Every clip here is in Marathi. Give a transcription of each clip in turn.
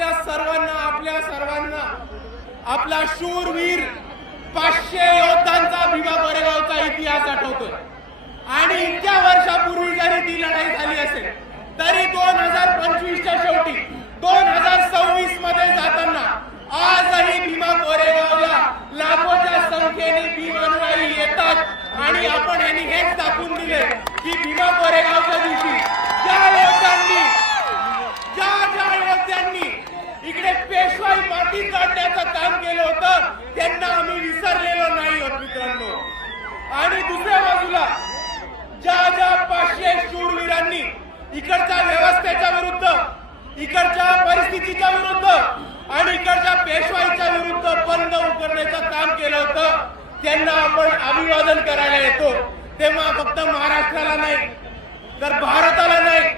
आपल्या सर्वांना आपला शूरवीर 500 योद्धांचा भीमा कोरेगावचा इतिहास आठवतोय। आणि इतक्या वर्षापूर्वी जरी ती लढाई झाली असेल तरी 2025च्या शेवटी 2026 मध्ये जाताना आजही भीमा कोरेगावला लाखोच्या संख्येने भीम अनुयायी येतात। आणि आपण यांनी हेच दाखवून दिले की भीमा कोरेगावच्या दिवशी ज्या योद्ध्यांनी इकडे पेशवाई माती काढण्याचं काम केलं होतं त्यांना आम्ही विसरलेलो नाही आहोत मित्रांनो। आणि दुसऱ्या बाजूला ज्या 500 शूरवीरांनी इकडच्या व्यवस्थेच्या विरुद्ध, इकडच्या परिस्थितीच्या विरुद्ध आणि इकडच्या पेशवाईच्या विरुद्ध बंद उकरण्याचं काम केलं होतं त्यांना आपण अभिवादन करायला येतो। तेव्हा फक्त महाराष्ट्राला नाही तर भारताला नाही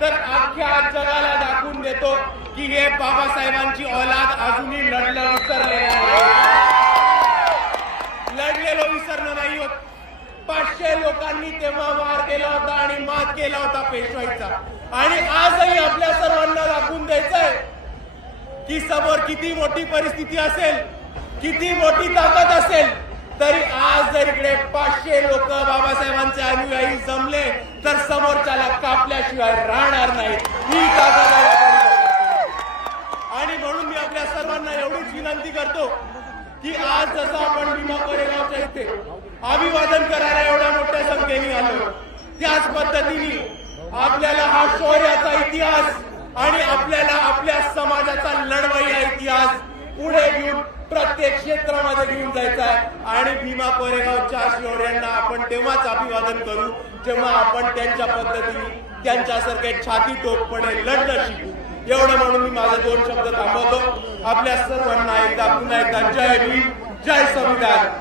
तर अख्ख्या जगाला दाखवून देतो की हे बाबासाहेबांची औलाद अजूनही लढलेलो विसरलं नाही होत। 500 लोकांनी तेव्हा वार केला होता आणि मात केला होता पेशवाईचा। आणि आजही आपल्या सर्वांना दाखवून द्यायचंय की समोर किती मोठी परिस्थिती असेल, किती मोठी ताकद असेल तरी आज जर इकडे 500 लोक बाबासाहेबांचे अनुयायी जमले तर समोरच्याला कापल्याशिवाय राहणार नाही। ही ताकद आहे। आणि म्हणून मी आपल्या सर्वांना एवढीच विनंती करतो की आज जसं आपण भीमा कोरेगावच्या इथे अभिवादन करायला एवढ्या मोठ्या संख्येने आलो त्याच पद्धतीने आपल्याला हा शौर्याचा इतिहास आणि आपल्याला आपल्या समाजाचा लढवय्या इतिहास पुढे घेऊन प्रत्येक क्षेत्रामध्ये घेऊन जायचा आहे। आणि भीमा कोरेगावच्या शौर्यांना आपण तेव्हाच अभिवादन करू जेव्हा आपण त्यांच्या पद्धतीने त्यांच्यासारखे छाती टोकपणे लढणं शिकू। एवढं म्हणून मी माझे 2 शब्द थांबवतो। आपल्या सर्वांना एकदा पुन्हा एकदा जय भीम, जय संविधान।